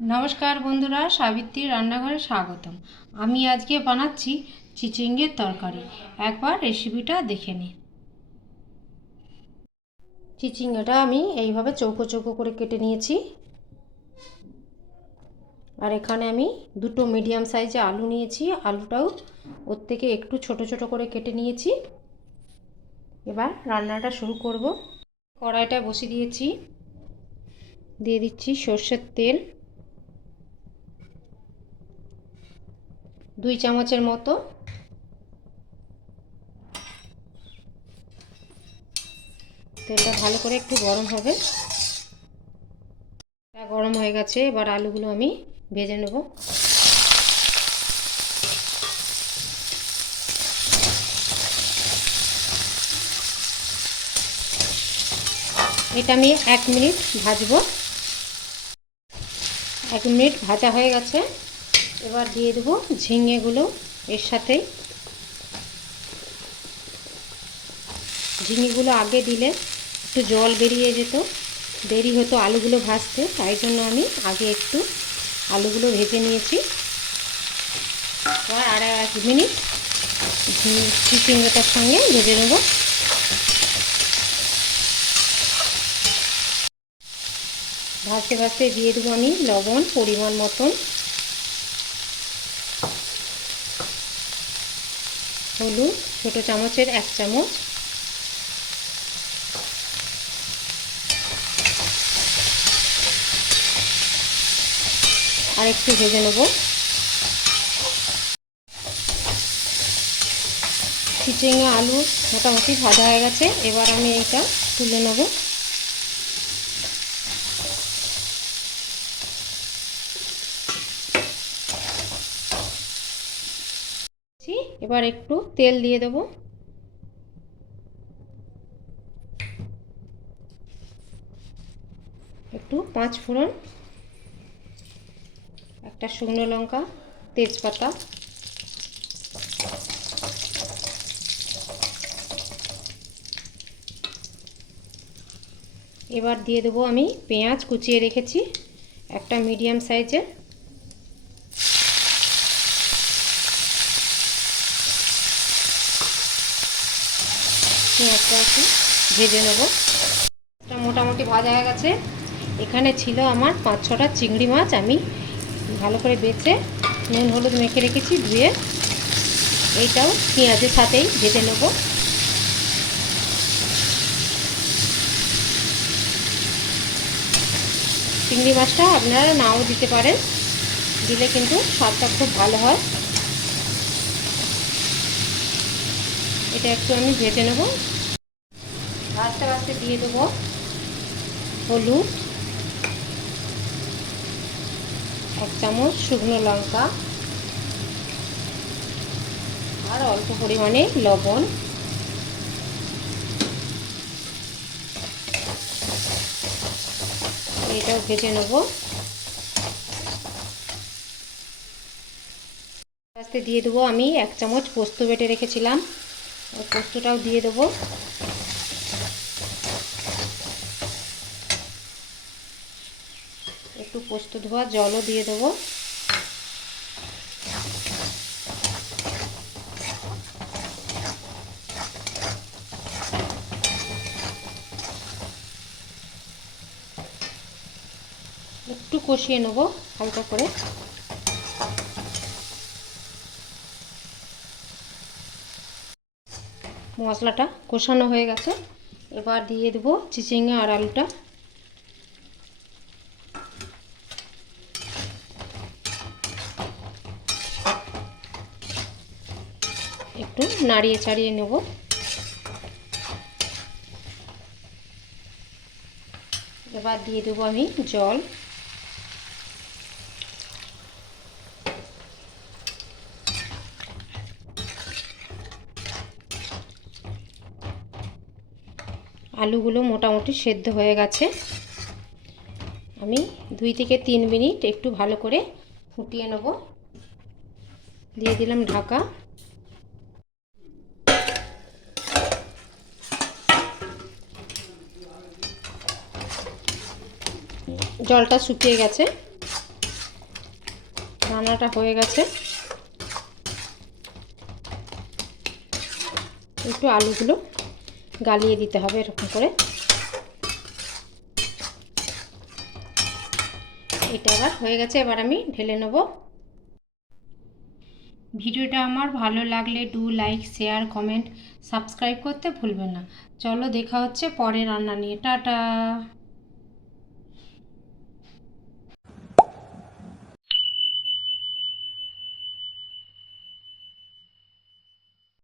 নমস্কার বন্ধুরা, সাবিত্রী রান্নাঘরে স্বাগতম। আমি আজকে বানাচ্ছি চিচিঙ্গের তরকারি। একবার রেসিপিটা দেখে নিন। চিচিঙ্গাটা আমি এইভাবে চৌকো চৌকো করে কেটে নিয়েছি। আর এখানে আমি দুটো মিডিয়াম সাইজে আলু নিয়েছি। আলুটাও ওর থেকে একটু ছোট ছোট করে কেটে নিয়েছি। এবার রান্নাটা শুরু করব। কড়াইটা বসিয়ে দিয়েছি, দিয়ে দিচ্ছি সর্ষের তেল 2 চামচের মতো। তেলটা ভালো করে একটু গরম হবে। গরম হয়ে গেছে, এবার আলুগুলো আমি ভেজে নেব। এটা আমি 1 মিনিট ভাজবো। 1 মিনিট ভাজা হয়ে গেছে। এবার দিয়ে দেবো ঝিঙেগুলো এর সাথেই। ঝিঙেগুলো আগে দিলে একটু জল বেরিয়ে যেত, দেরি হতো আলুগুলো ভাজতে, তাই জন্য আমি আগে একটু আলুগুলো ভেজে নিয়েছি। আর 1 মিনিট চিচিঙ্গাটার সঙ্গে ভেজে নেব। ভাজতে ভাজতে দিয়ে দেবো আমি লবণ পরিমাণ মতন, হলুদ ছোটো চামচের 1 চামচ, আর একটু ভেজে নেব। চিচিঙ্গা আলু মোটামুটি ভাজা হয়ে গেছে। এবার আমি এইটা তুলে নেব। এবার একটু তেল দিয়ে দেব। একটু 5 ফোড়ন, একটা শুকনো লঙ্কা, তেজপাতা, এবার দিয়ে দেবো আমি পেঁয়াজ কুচিয়ে রেখেছি একটা মিডিয়াম সাইজের। পেঁয়াজটা একটু ভেজে নেব। এটা মোটামুটি ভাজা হয়ে গেছে। এখানে ছিল আমার 5-6টা চিংড়ি মাছ, আমি ভালো করে বেছে নুন হলুদ মেখে রেখেছি ধুয়ে। এইটাও পেঁয়াজের সাথেই ভেজে নেব। চিংড়ি মাছটা আপনারা নাও দিতে পারেন, দিলে কিন্তু স্বাদটা খুব ভালো হয়। এটা একটু আমি ভেজে নেব। ভাজতে ভাজতে দিয়ে দেবো হলুদ, 1 চামচ শুকনো লঙ্কা, আর অল্প পরিমাণে লবণ। এটাও ভেজে নেব। আস্তে দিয়ে দেবো আমি 1 চামচ পোস্ত বেটে রেখেছিলাম, পোস্তটাও দিয়ে দেবো। একটু পোস্ত ধোয়া জলও দিয়ে দেবো। একটু কষিয়ে নেব হালকা করে। মশলাটা কষানো হয়ে গেছে। এবার দিয়ে দেবো চিচিঙ্গা আর আলুটা। একটু নাড়িয়ে চাড়িয়ে নেব। এবার দিয়ে দেবো আমি জল। আলুগুলো মোটামুটি সেদ্ধ হয়ে গেছে। আমি 2 থেকে 3 মিনিট একটু ভালো করে ফুটিয়ে নেব। দিয়ে দিলাম ঢাকা। জলটা শুকিয়ে গেছে। রান্নাটা হয়ে গেছে। একটু আলুগুলো গালিয়ে দিতে হবে এরকম করে। এটা এবার হয়ে গেছে, এবার আমি ঢেলে নেব। ভিডিওটা আমার ভালো লাগলে do like, share, comment, subscribe করতে ভুলবেন না। চলো দেখা হচ্ছে পরে রান্না নিয়ে। টাটা।